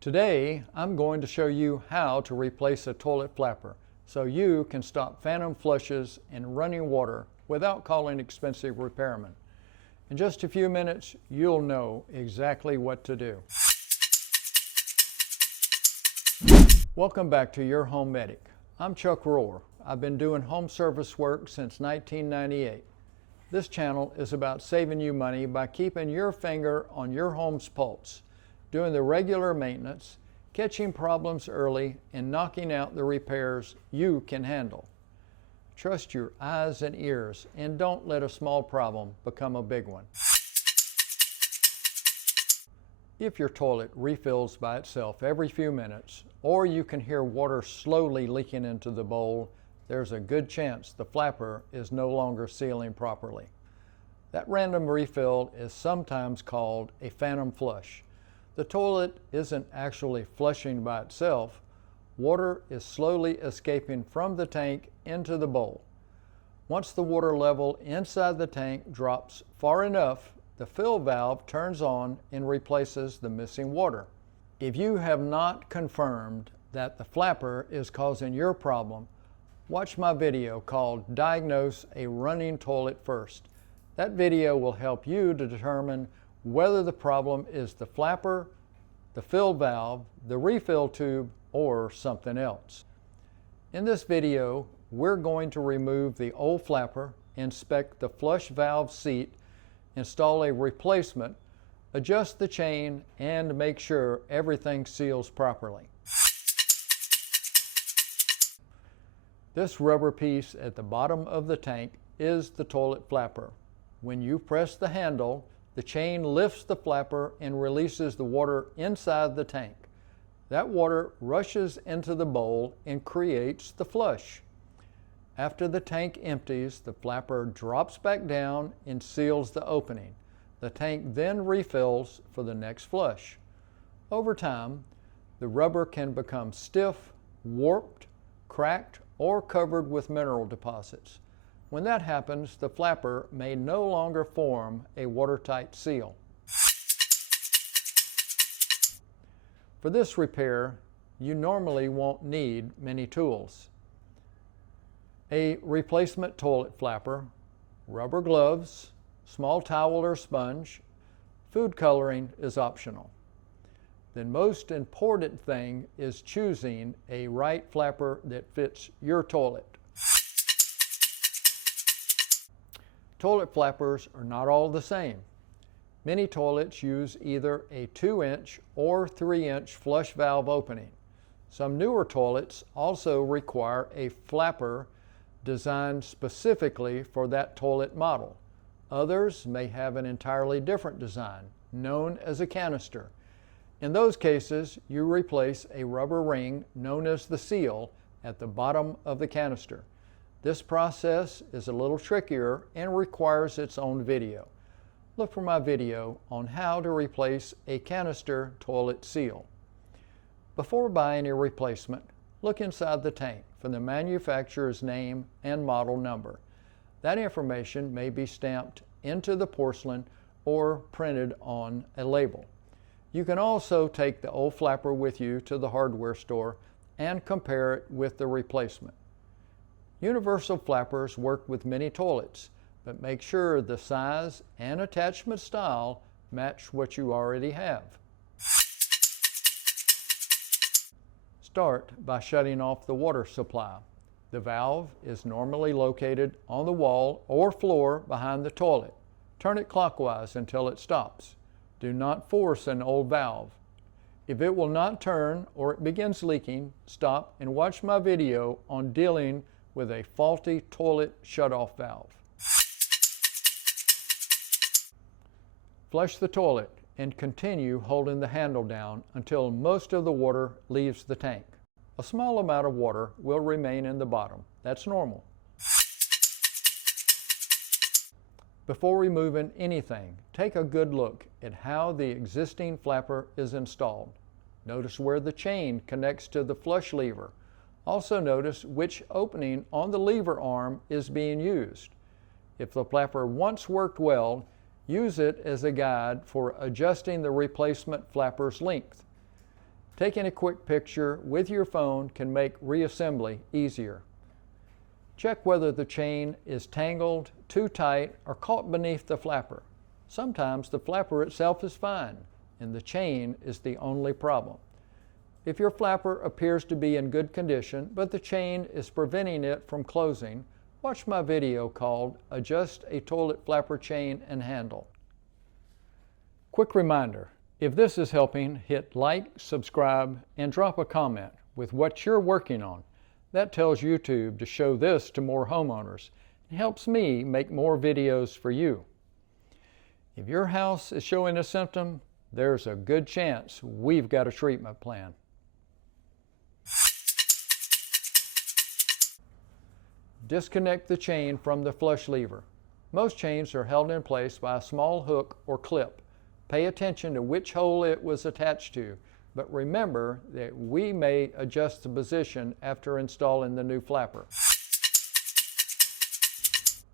Today, I'm going to show you how to replace a toilet flapper so you can stop phantom flushes and running water without calling expensive repairmen. In just a few minutes, you'll know exactly what to do. Welcome back to Your Home Medic. I'm Chuck Rohr. I've been doing home service work since 1998. This channel is about saving you money by keeping your finger on your home's pulse, doing the regular maintenance, catching problems early, and knocking out the repairs you can handle. Trust your eyes and ears, and don't let a small problem become a big one. If your toilet refills by itself every few minutes, or you can hear water slowly leaking into the bowl, there's a good chance the flapper is no longer sealing properly. That random refill is sometimes called a phantom flush. The toilet isn't actually flushing by itself. Water is slowly escaping from the tank into the bowl. Once the water level inside the tank drops far enough, the fill valve turns on and replaces the missing water. If you have not confirmed that the flapper is causing your problem, watch my video called Diagnose a Running Toilet first. That video will help you to determine whether the problem is the flapper, the fill valve, the refill tube, or something else. In this video, we're going to remove the old flapper, inspect the flush valve seat, install a replacement, adjust the chain, and make sure everything seals properly. This rubber piece at the bottom of the tank is the toilet flapper. When you press the handle, the chain lifts the flapper and releases the water inside the tank. That water rushes into the bowl and creates the flush. After the tank empties, the flapper drops back down and seals the opening. The tank then refills for the next flush. Over time, the rubber can become stiff, warped, cracked, or covered with mineral deposits. When that happens, the flapper may no longer form a watertight seal. For this repair, you normally won't need many tools. A replacement toilet flapper, rubber gloves, small towel or sponge, food coloring is optional. The most important thing is choosing a right flapper that fits your toilet. Toilet flappers are not all the same. Many toilets use either a 2-inch or 3-inch flush valve opening. Some newer toilets also require a flapper designed specifically for that toilet model. Others may have an entirely different design, known as a canister. In those cases, you replace a rubber ring known as the seal at the bottom of the canister. This process is a little trickier and requires its own video. Look for my video on how to replace a canister toilet seal. Before buying a replacement, look inside the tank for the manufacturer's name and model number. That information may be stamped into the porcelain or printed on a label. You can also take the old flapper with you to the hardware store and compare it with the replacement. Universal flappers work with many toilets, but make sure the size and attachment style match what you already have. Start by shutting off the water supply. The valve is normally located on the wall or floor behind the toilet. Turn it clockwise until it stops. Do not force an old valve. If it will not turn or it begins leaking, stop and watch my video on dealing with a faulty toilet shutoff valve. Flush the toilet and continue holding the handle down until most of the water leaves the tank. A small amount of water will remain in the bottom. That's normal. Before removing anything, take a good look at how the existing flapper is installed. Notice where the chain connects to the flush lever. Also notice which opening on the lever arm is being used. If the flapper once worked well, use it as a guide for adjusting the replacement flapper's length. Taking a quick picture with your phone can make reassembly easier. Check whether the chain is tangled, too tight, or caught beneath the flapper. Sometimes the flapper itself is fine, and the chain is the only problem. If your flapper appears to be in good condition, but the chain is preventing it from closing, watch my video called Adjust a Toilet Flapper Chain and Handle. Quick reminder, if this is helping, hit like, subscribe, and drop a comment with what you're working on. That tells YouTube to show this to more homeowners and helps me make more videos for you. If your house is showing a symptom, there's a good chance we've got a treatment plan. Disconnect the chain from the flush lever. Most chains are held in place by a small hook or clip. Pay attention to which hole it was attached to, but remember that we may adjust the position after installing the new flapper.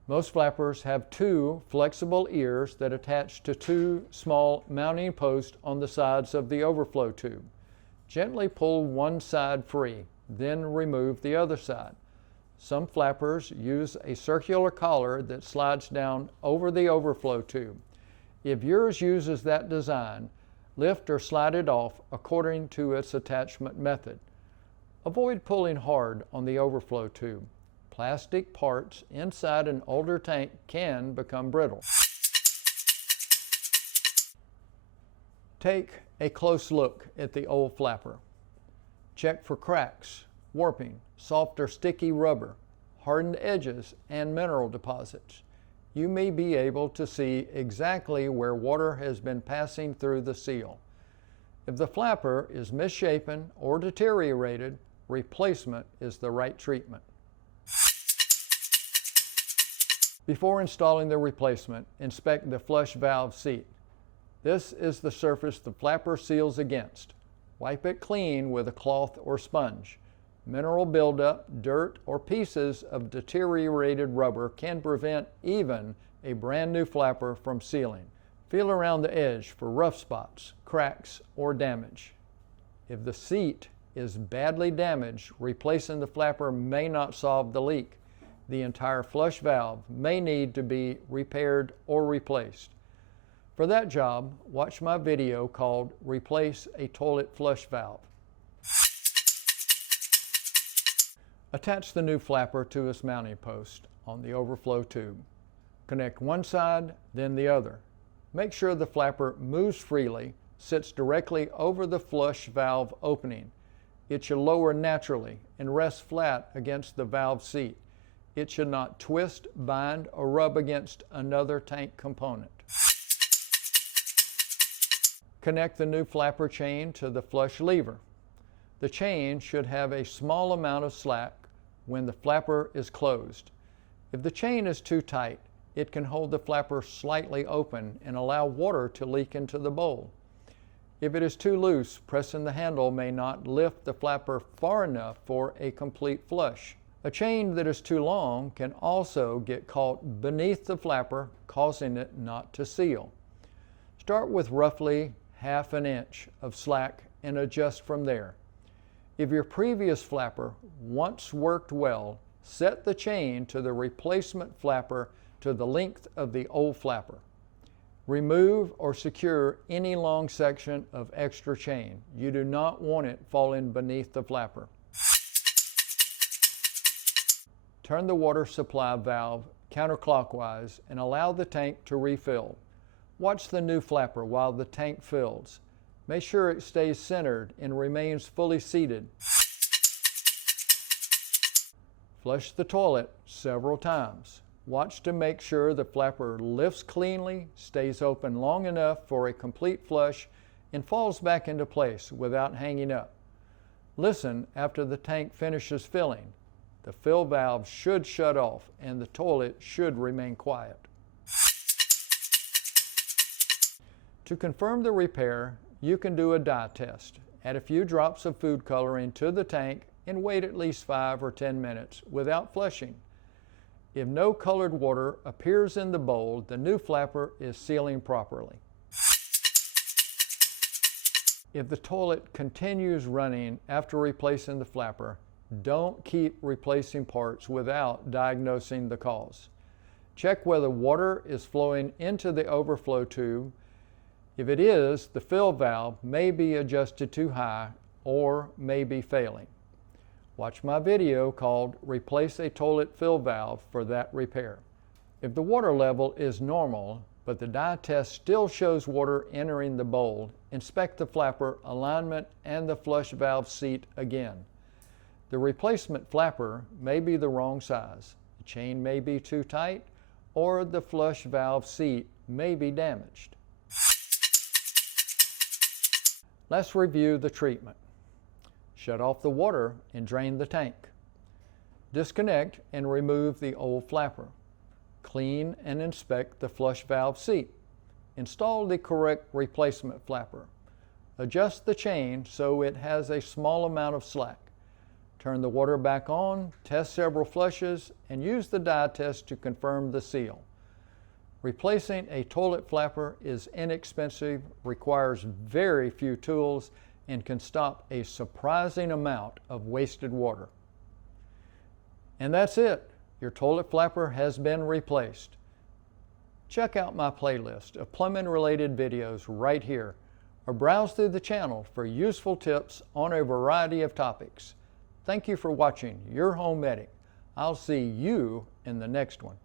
Most flappers have two flexible ears that attach to two small mounting posts on the sides of the overflow tube. Gently pull one side free, then remove the other side. Some flappers use a circular collar that slides down over the overflow tube. If yours uses that design, lift or slide it off according to its attachment method. Avoid pulling hard on the overflow tube. Plastic parts inside an older tank can become brittle. Take a close look at the old flapper. Check for cracks, warping, soft or sticky rubber, hardened edges, and mineral deposits. You may be able to see exactly where water has been passing through the seal. If the flapper is misshapen or deteriorated, replacement is the right treatment. Before installing the replacement, inspect the flush valve seat. This is the surface the flapper seals against. Wipe it clean with a cloth or sponge. Mineral buildup, dirt, or pieces of deteriorated rubber can prevent even a brand new flapper from sealing. Feel around the edge for rough spots, cracks, or damage. If the seat is badly damaged, replacing the flapper may not solve the leak. The entire flush valve may need to be repaired or replaced. For that job, watch my video called Replace a Toilet Flush Valve. Attach the new flapper to its mounting post on the overflow tube. Connect one side, then the other. Make sure the flapper moves freely, sits directly over the flush valve opening. It should lower naturally and rest flat against the valve seat. It should not twist, bind, or rub against another tank component. Connect the new flapper chain to the flush lever. The chain should have a small amount of slack when the flapper is closed. If the chain is too tight, it can hold the flapper slightly open and allow water to leak into the bowl. If it is too loose, pressing the handle may not lift the flapper far enough for a complete flush. A chain that is too long can also get caught beneath the flapper, causing it not to seal. Start with roughly ½ an inch of slack and adjust from there. If your previous flapper once worked well, set the chain to the replacement flapper to the length of the old flapper. Remove or secure any long section of extra chain. You do not want it falling beneath the flapper. Turn the water supply valve counterclockwise and allow the tank to refill. Watch the new flapper while the tank fills. Make sure it stays centered and remains fully seated. Flush the toilet several times. Watch to make sure the flapper lifts cleanly, stays open long enough for a complete flush, and falls back into place without hanging up. Listen after the tank finishes filling. The fill valve should shut off and the toilet should remain quiet. To confirm the repair, you can do a dye test. Add a few drops of food coloring to the tank and wait at least 5 or 10 minutes without flushing. If no colored water appears in the bowl, the new flapper is sealing properly. If the toilet continues running after replacing the flapper, don't keep replacing parts without diagnosing the cause. Check whether water is flowing into the overflow tube. If it is, the fill valve may be adjusted too high or may be failing. Watch my video called Replace a Toilet Fill Valve for that repair. If the water level is normal, but the dye test still shows water entering the bowl, inspect the flapper alignment and the flush valve seat again. The replacement flapper may be the wrong size, the chain may be too tight, or the flush valve seat may be damaged. Let's review the treatment. Shut off the water and drain the tank. Disconnect and remove the old flapper. Clean and inspect the flush valve seat. Install the correct replacement flapper. Adjust the chain so it has a small amount of slack. Turn the water back on, test several flushes, and use the dye test to confirm the seal. Replacing a toilet flapper is inexpensive, requires very few tools, and can stop a surprising amount of wasted water. And that's it. Your toilet flapper has been replaced. Check out my playlist of plumbing-related videos right here, or browse through the channel for useful tips on a variety of topics. Thank you for watching Your Home Medic. I'll see you in the next one.